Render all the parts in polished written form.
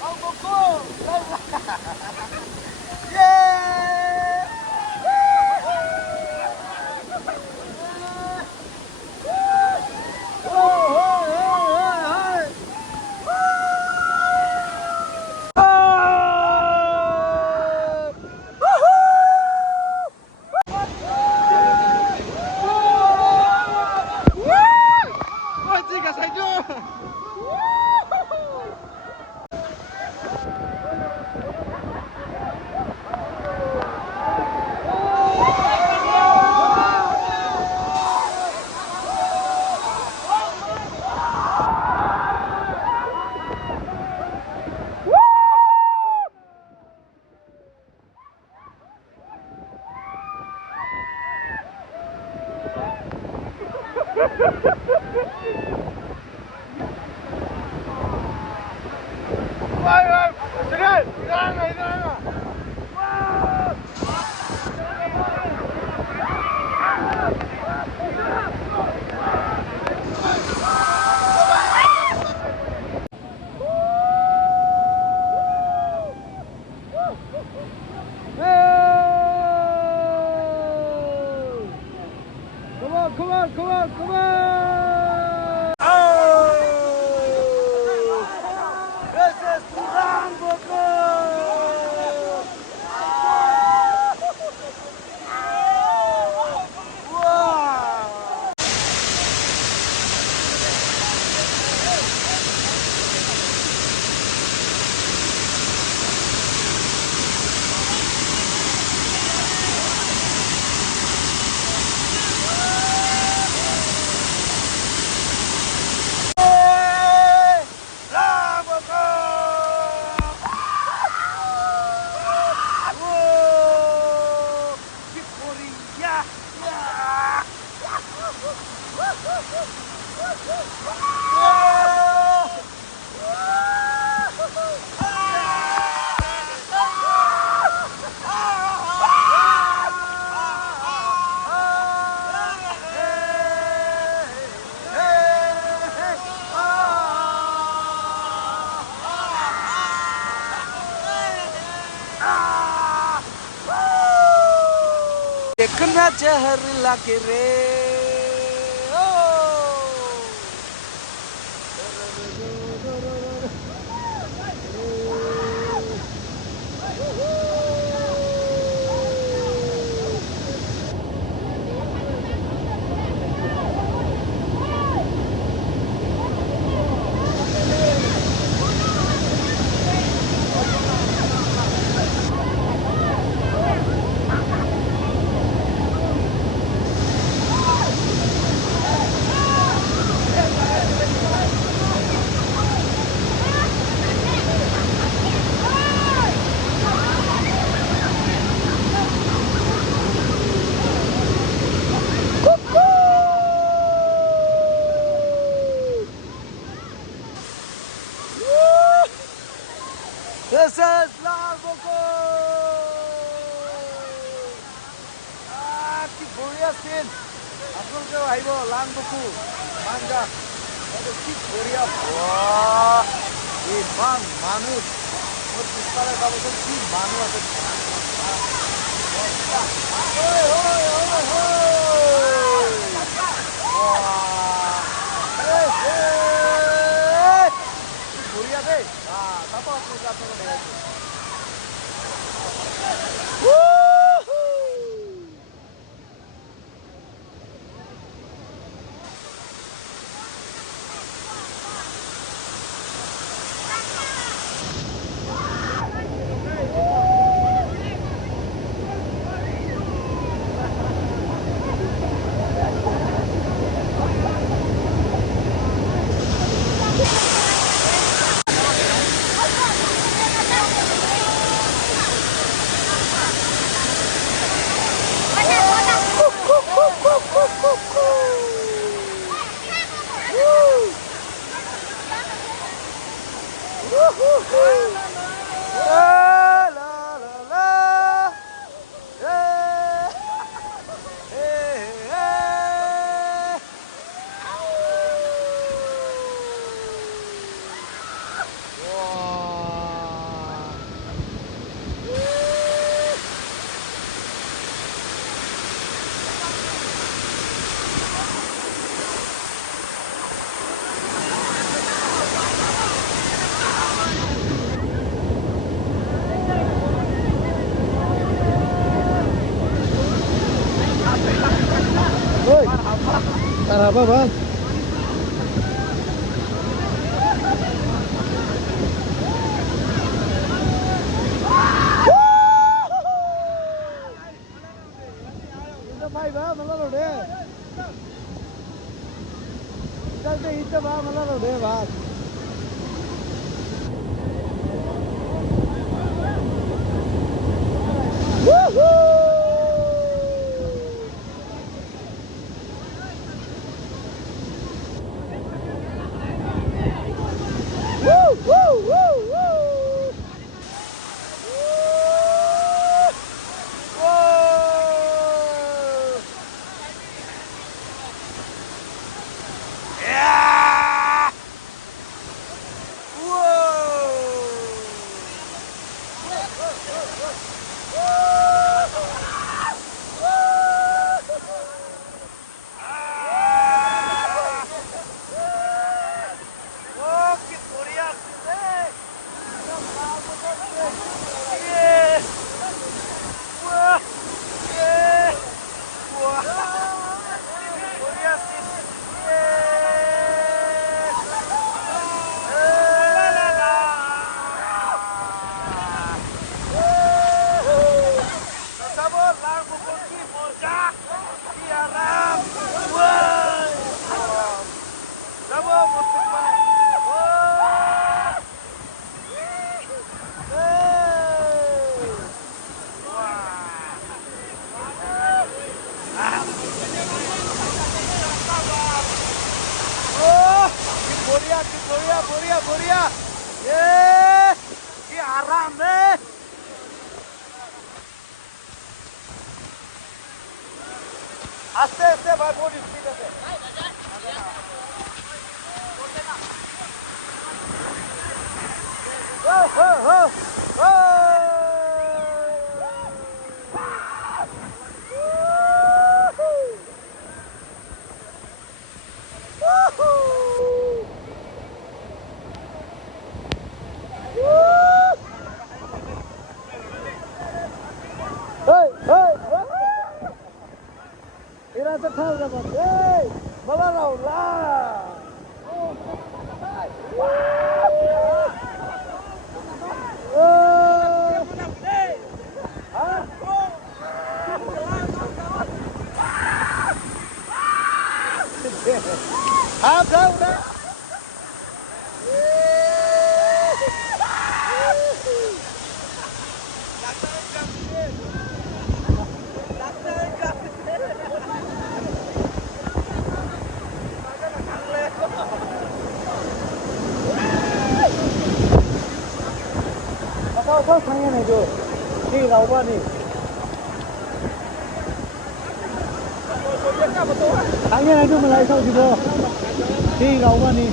Ông bố cô lên yeah. Come on! Oh! This is Rambuku! Wow! Kena jahar lagi re. This is Rambuku! কি বঢ়িয়া চিন! আপোনালোকেও আহিব Rambuku, Manga. কি বঢ়িয়া! ইমান মানুহ! মোৰ পিছফালে চাবচোন কি মানুহ আছে! বঢ়িয়া দেই! চাব আপোনালোকে দেখাইছোঁ! apa bang? Mai ba mana lo de? Jalde ite ba mana lo de ba? Woohoo! Woo woo woo woo! Boria. Yeah! Ki aram hai. Aste aste bhai बहुत स्पीड है. Ira ta thao ra bas. Hey! Bala rao la. Hãm đâu đó. Sao thằng này rồi đi lâu quá đi thằng này đưa mình lại sao chứ bơ đi lâu quá đi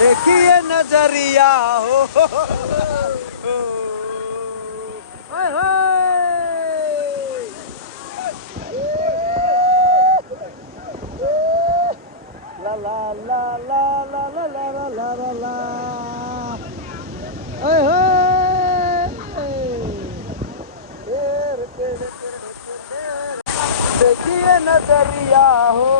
देखिए नजरिया हो la la la la la la la la la la la hey hey देखिए नजरिया हो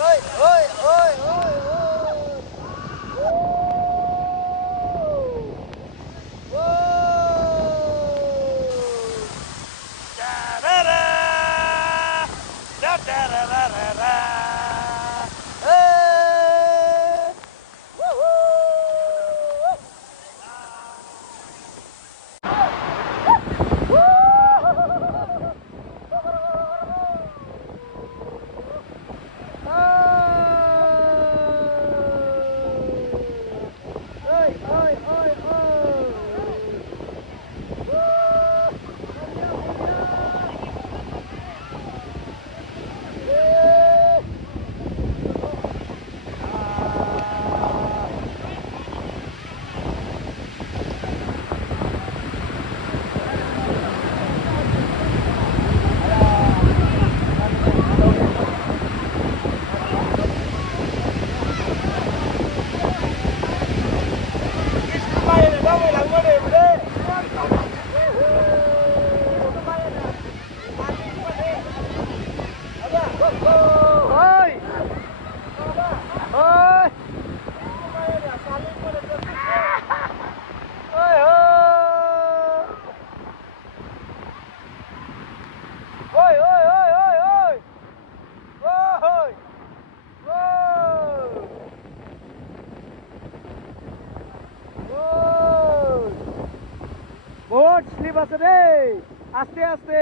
ơi ơi ơi আছে রে, আস্তে আস্তে।